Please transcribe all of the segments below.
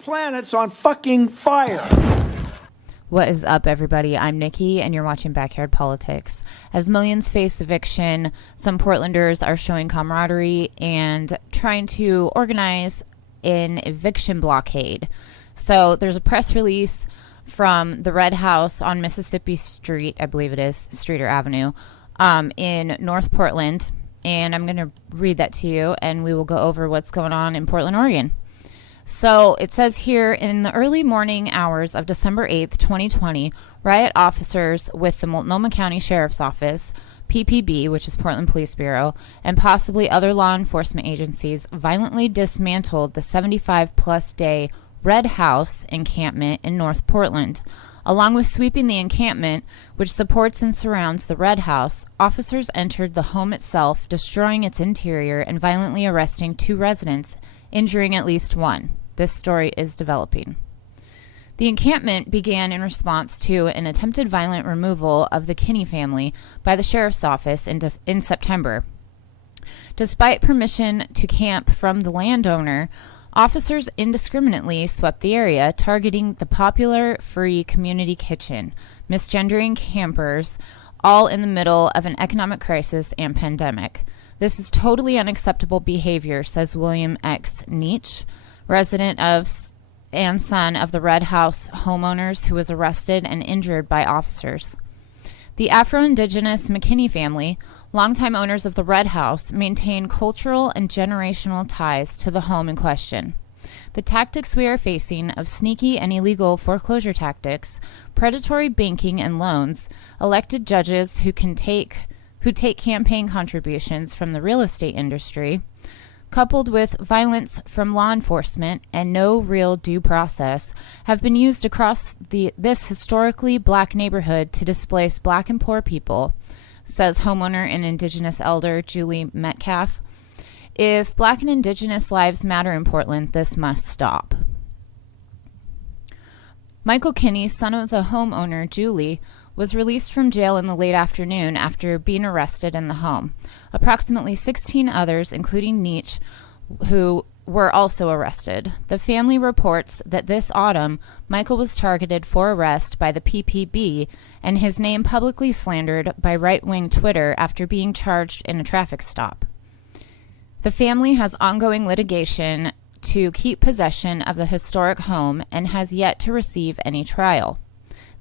planet's on fucking fire. What is up, everybody? I'm Nikki, and you're watching Backyard Politics. As millions face eviction, some Portlanders are showing camaraderie and trying to organize an eviction blockade. So there's a press release from the Red House on Mississippi Street, I believe it is, Street or Avenue, in North Portland. And I'm going to read that to you, and we will go over what's going on in Portland, Oregon. So it says here, in the early morning hours of December 8th, 2020, riot officers with the Multnomah County Sheriff's Office, PPB, which is Portland Police Bureau, and possibly other law enforcement agencies violently dismantled the 75-plus day Red House encampment in North Portland. Along with sweeping the encampment, which supports and surrounds the Red House, officers entered the home itself, destroying its interior and violently arresting 2 residents, injuring at least 1. This story is developing. The encampment began in response to an attempted violent removal of the Kinney family by the sheriff's office in September. Despite permission to camp from the landowner, officers indiscriminately swept the area, targeting the popular free community kitchen, misgendering campers, all in the middle of an economic crisis and pandemic. This is totally unacceptable behavior, says William X. Nietzsche, resident of and son of the Red House homeowners who was arrested and injured by officers. The Afro-Indigenous McKinney family, longtime owners of the Red House, maintain cultural and generational ties to the home in question. The tactics we are facing of sneaky and illegal foreclosure tactics, predatory banking and loans, elected judges who take campaign contributions from the real estate industry, coupled with violence from law enforcement and no real due process, have been used across this historically black neighborhood to displace black and poor people, says homeowner and Indigenous elder Julie Metcalf. If black and Indigenous lives matter in Portland, this must stop. Michael Kinney, son of the homeowner Julie, was released from jail in the late afternoon after being arrested in the home. Approximately 16 others, including Nietzsche, who were also arrested. The family reports that this autumn, Michael was targeted for arrest by the PPB and his name publicly slandered by right-wing Twitter after being charged in a traffic stop. The family has ongoing litigation to keep possession of the historic home and has yet to receive any trial.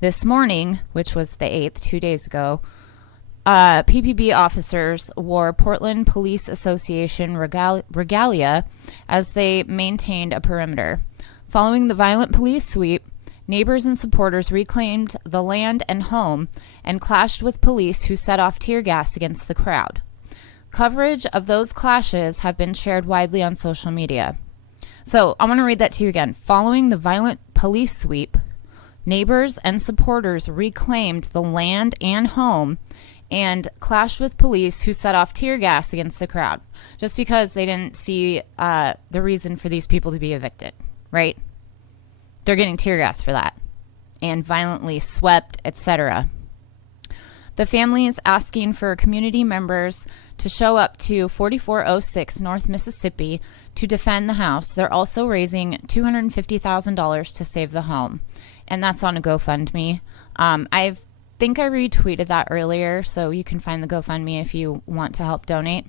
This morning, which was the 8th, 2 days ago, PPB officers wore Portland Police Association regalia as they maintained a perimeter. Following the violent police sweep, neighbors and supporters reclaimed the land and home and clashed with police who set off tear gas against the crowd. Coverage of those clashes have been shared widely on social media. So I want to read that to you again. Following the violent police sweep, neighbors and supporters reclaimed the land and home and clashed with police who set off tear gas against the crowd just because they didn't see the reason for these people to be evicted, right? They're getting tear gas for that and violently swept, etc. The family is asking for community members to show up to 4406 North Mississippi to defend the house. They're also raising $250,000 to save the home, and that's on a GoFundMe. I think I retweeted that earlier, so you can find the GoFundMe if you want to help donate.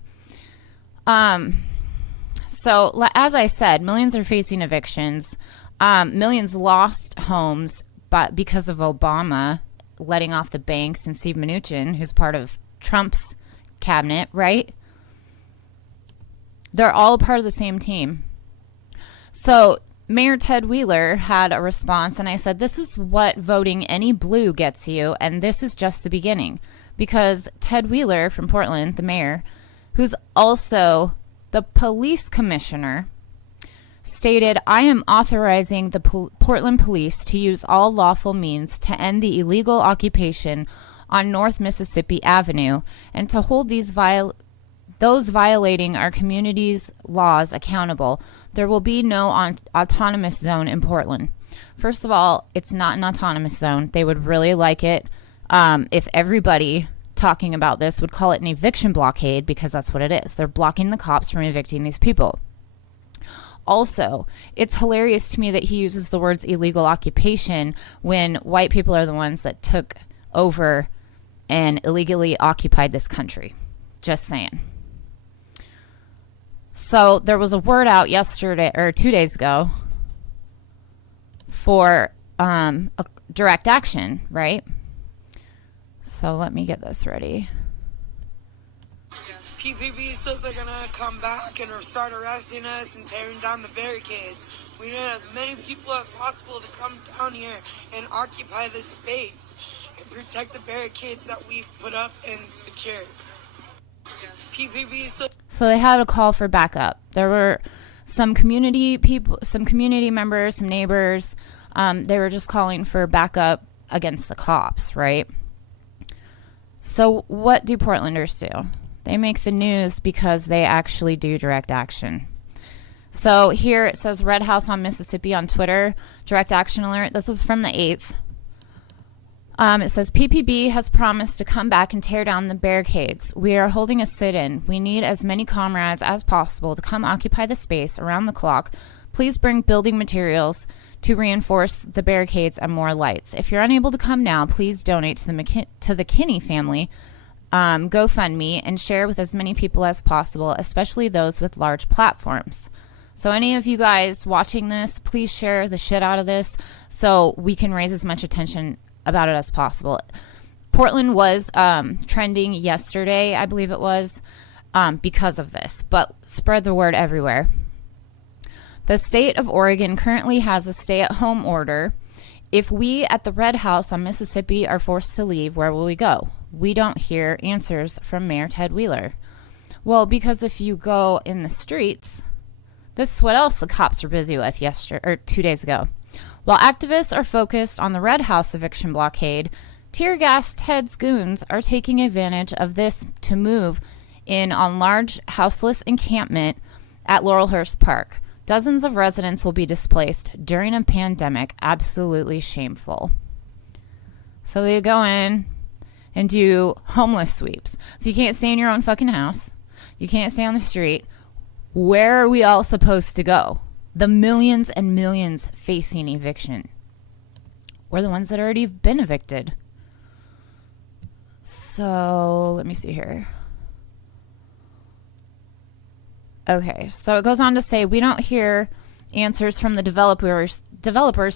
So as I said, millions are facing evictions. Millions lost homes but because of Obama letting off the banks and Steve Mnuchin, who's part of Trump's cabinet, right? They're all part of the same team. So Mayor Ted Wheeler had a response, and I said, this is what voting any blue gets you, and this is just the beginning. Because Ted Wheeler from Portland, the mayor, who's also the police commissioner, stated, I am authorizing the Portland police to use all lawful means to end the illegal occupation on North Mississippi Avenue and to hold those violating our community's laws accountable. There will be no autonomous zone in Portland. First of all, it's not an autonomous zone. They would really like it if everybody talking about this would call it an eviction blockade, because that's what it is. They're blocking the cops from evicting these people. Also, it's hilarious to me that he uses the words illegal occupation when white people are the ones that took over and illegally occupied this country. Just saying. So there was a word out yesterday or 2 days ago for a direct action, right? So let me get this ready. PPB says they're gonna come back and start arresting us and tearing down the barricades. We need as many people as possible to come down here and occupy this space and protect the barricades that we've put up and secured. PPB So they had a call for backup. There were some community people, some community members, some neighbors. They were just calling for backup against the cops, right? So what do Portlanders do? They make the news because they actually do direct action. So here it says Red House on Mississippi on Twitter, direct action alert. This was from the 8th. It says PPB has promised to come back and tear down the barricades. We are holding a sit-in. We need as many comrades as possible to come occupy the space around the clock. Please bring building materials to reinforce the barricades and more lights. If you're unable to come now, please donate to the Kinney family GoFundMe and share with as many people as possible, especially those with large platforms. So any of you guys watching this, please share the shit out of this so we can raise as much attention about it as possible. Portland was trending yesterday, I believe it was, because of this, but spread the word everywhere. The state of Oregon currently has a stay-at-home order. If we at the Red House on Mississippi are forced to leave, where will we go? We don't hear answers from Mayor Ted Wheeler. Well, because if you go in the streets, this is what else the cops were busy with 2 days ago. While activists are focused on the Red House eviction blockade, tear gas Ted's goons are taking advantage of this to move in on large houseless encampment at Laurelhurst Park. Dozens of residents will be displaced during a pandemic. Absolutely shameful. So they go in and do homeless sweeps. So you can't stay in your own fucking house. You can't stay on the street. Where are we all supposed to go? The millions and millions facing eviction. Or the ones that already have been evicted. So let me see here. Okay, so it goes on to say, we don't hear answers from the developers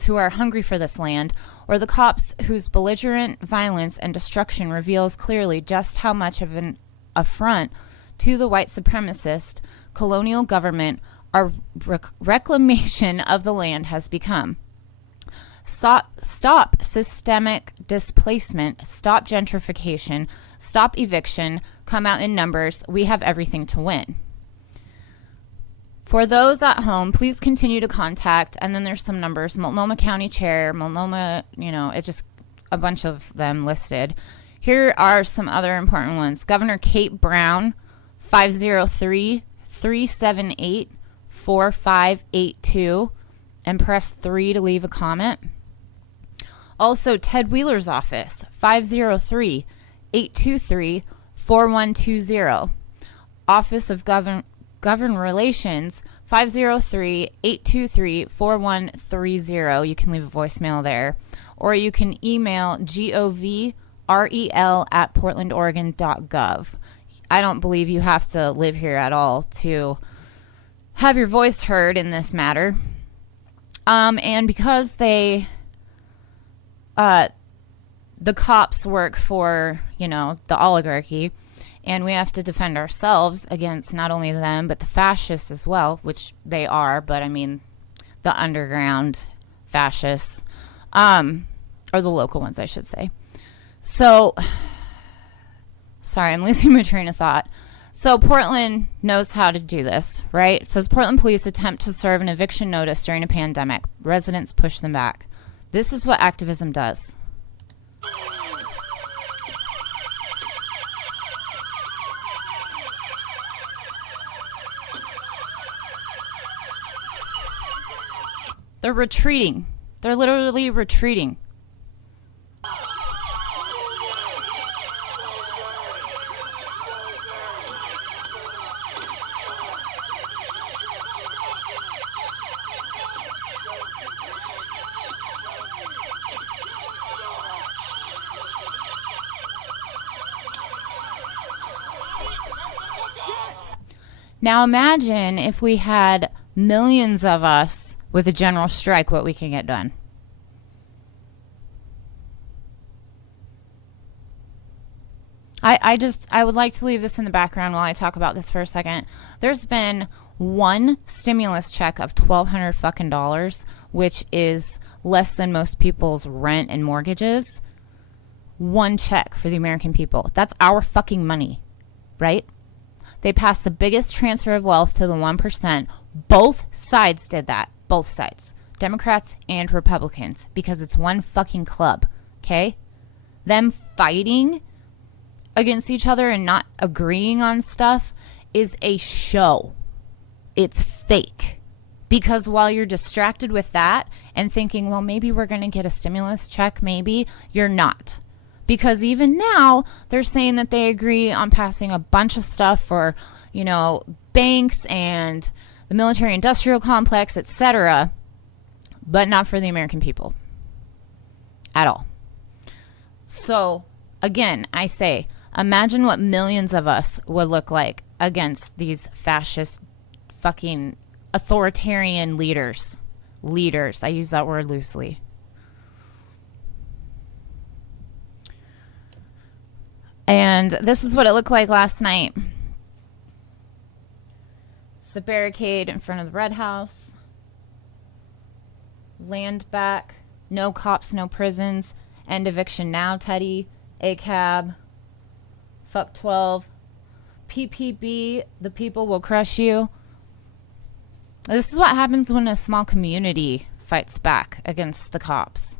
who are hungry for this land, or the cops whose belligerent violence and destruction reveals clearly just how much of an affront to the white supremacist colonial government our reclamation of the land has become. Stop systemic displacement, stop gentrification, stop eviction, come out in numbers. We have everything to win. For those at home, please continue to contact, and then there's some numbers, Multnomah County Chair, Multnomah, it's just a bunch of them listed. Here are some other important ones. Governor Kate Brown, 503-378-4582, and press 3 to leave a comment. Also, Ted Wheeler's office, 503-823-4120. Office of Government Relations, 503-823-4130. You can leave a voicemail there. Or you can email govrel@portlandoregon.gov. I don't believe you have to live here at all to have your voice heard in this matter. And because the cops work for, the oligarchy, and we have to defend ourselves against not only them, but the fascists as well, which they are, but I mean, the underground fascists, or the local ones, I should say. So, sorry, I'm losing my train of thought. So Portland knows how to do this, right? It says Portland police attempt to serve an eviction notice during a pandemic. Residents push them back. This is what activism does. They're retreating. They're literally retreating. Now imagine if we had millions of us with a general strike, what we can get done. I would like to leave this in the background while I talk about this for a second. There's been one stimulus check of $1,200 fucking dollars, which is less than most people's rent and mortgages. One check for the American people. That's our fucking money, right? They passed the biggest transfer of wealth to the 1%. Both sides did that. Both sides. Democrats and Republicans. Because it's one fucking club, okay? Them fighting against each other and not agreeing on stuff is a show. It's fake. Because while you're distracted with that and thinking, well, maybe we're going to get a stimulus check, maybe, you're not. Because even now, they're saying that they agree on passing a bunch of stuff for, you know, banks and the military-industrial complex, etc., but not for the American people. At all. So, again, I say, imagine what millions of us would look like against these fascist fucking authoritarian leaders. Leaders. I use that word loosely. And this is what it looked like last night. It's a barricade in front of the Red House. Land back. No cops, no prisons. End eviction now, Teddy. ACAB. Fuck 12. PPB. The people will crush you. This is what happens when a small community fights back against the cops.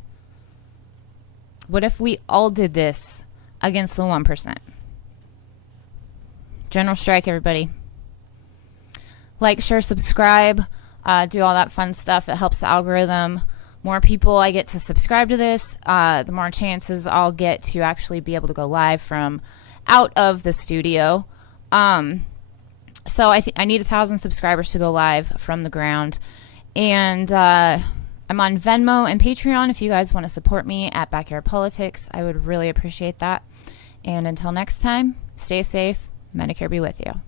What if we all did this against the 1%? General strike, everybody. Like, share, subscribe, do all that fun stuff. It helps the algorithm. More people I get to subscribe to this, the more chances I'll get to actually be able to go live from out of the studio. So I need 1,000 subscribers to go live from the ground. And I'm on Venmo and Patreon if you guys want to support me at Backyard Politics. I would really appreciate that. And until next time, stay safe. Medicare be with you.